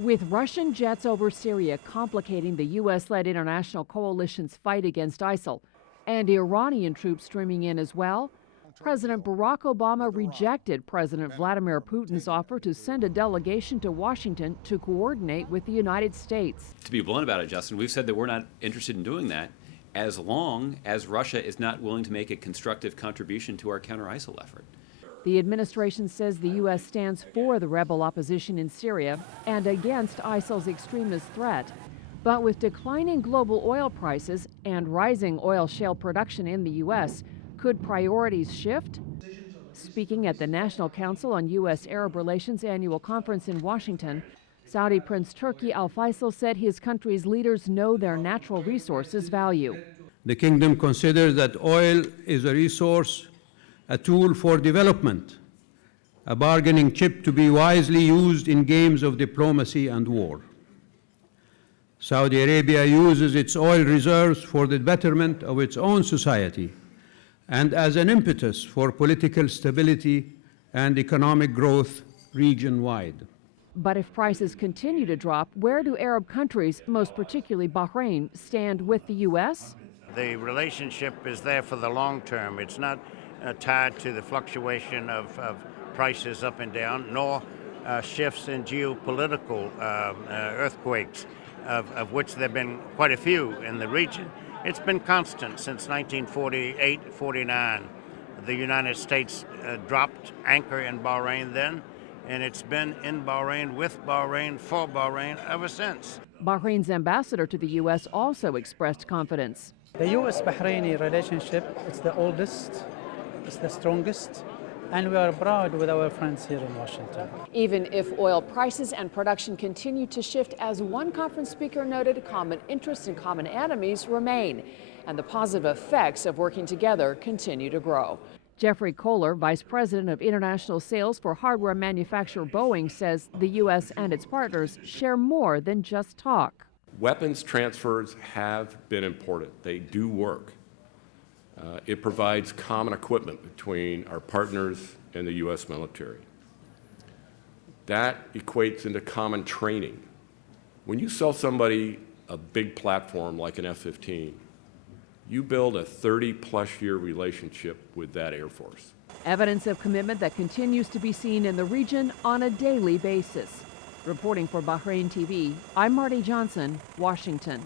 With Russian jets over Syria complicating the U.S.-led international coalition's fight against ISIL, and Iranian troops streaming in as well, President Barack Obama rejected President Vladimir Putin's offer to send a delegation to Washington to coordinate with the United States. To be blunt about it, Justin, we've said that we're not interested in doing that as long as Russia is not willing to make a constructive contribution to our counter-ISIL effort. The administration says the U.S. stands for the rebel opposition in Syria and against ISIL's extremist threat. But with declining global oil prices and rising oil shale production in the U.S., could priorities shift? Speaking at the National Council on U.S.-Arab Relations annual conference in Washington, Saudi Prince Turki Al Faisal said his country's leaders know their natural resources value. The kingdom considers that oil is a resource, a tool for development, a bargaining chip to be wisely used in games of diplomacy and war. Saudi Arabia uses its oil reserves for the betterment of its own society and as an impetus for political stability and economic growth region-wide. But if prices continue to drop, where do Arab countries, most particularly Bahrain, stand with the U.S.? The relationship is there for the long term. It's not tied to the fluctuation of prices up and down, nor shifts in geopolitical earthquakes, of which there have been quite a few in the region. It's been constant since 1948-49. The United States dropped anchor in Bahrain then, and it's been in Bahrain, with Bahrain, for Bahrain ever since. Bahrain's ambassador to the U.S. also expressed confidence. The U.S.-Bahraini relationship is the oldest, it's the strongest, and we are proud with our friends here in Washington. Even if oil prices and production continue to shift, as one conference speaker noted, common interests and common enemies remain, and the positive effects of working together continue to grow. Jeffrey Kohler, Vice President of International Sales for hardware manufacturer Boeing, says the U.S. and its partners share more than just talk. Weapons transfers have been important. They do work. It provides common equipment between our partners and the U.S. military. That equates into common training. When you sell somebody a big platform like an F-15, you build a 30-plus year relationship with that Air Force. Evidence of commitment that continues to be seen in the region on a daily basis. Reporting for Bahrain TV, I'm Marty Johnson, Washington.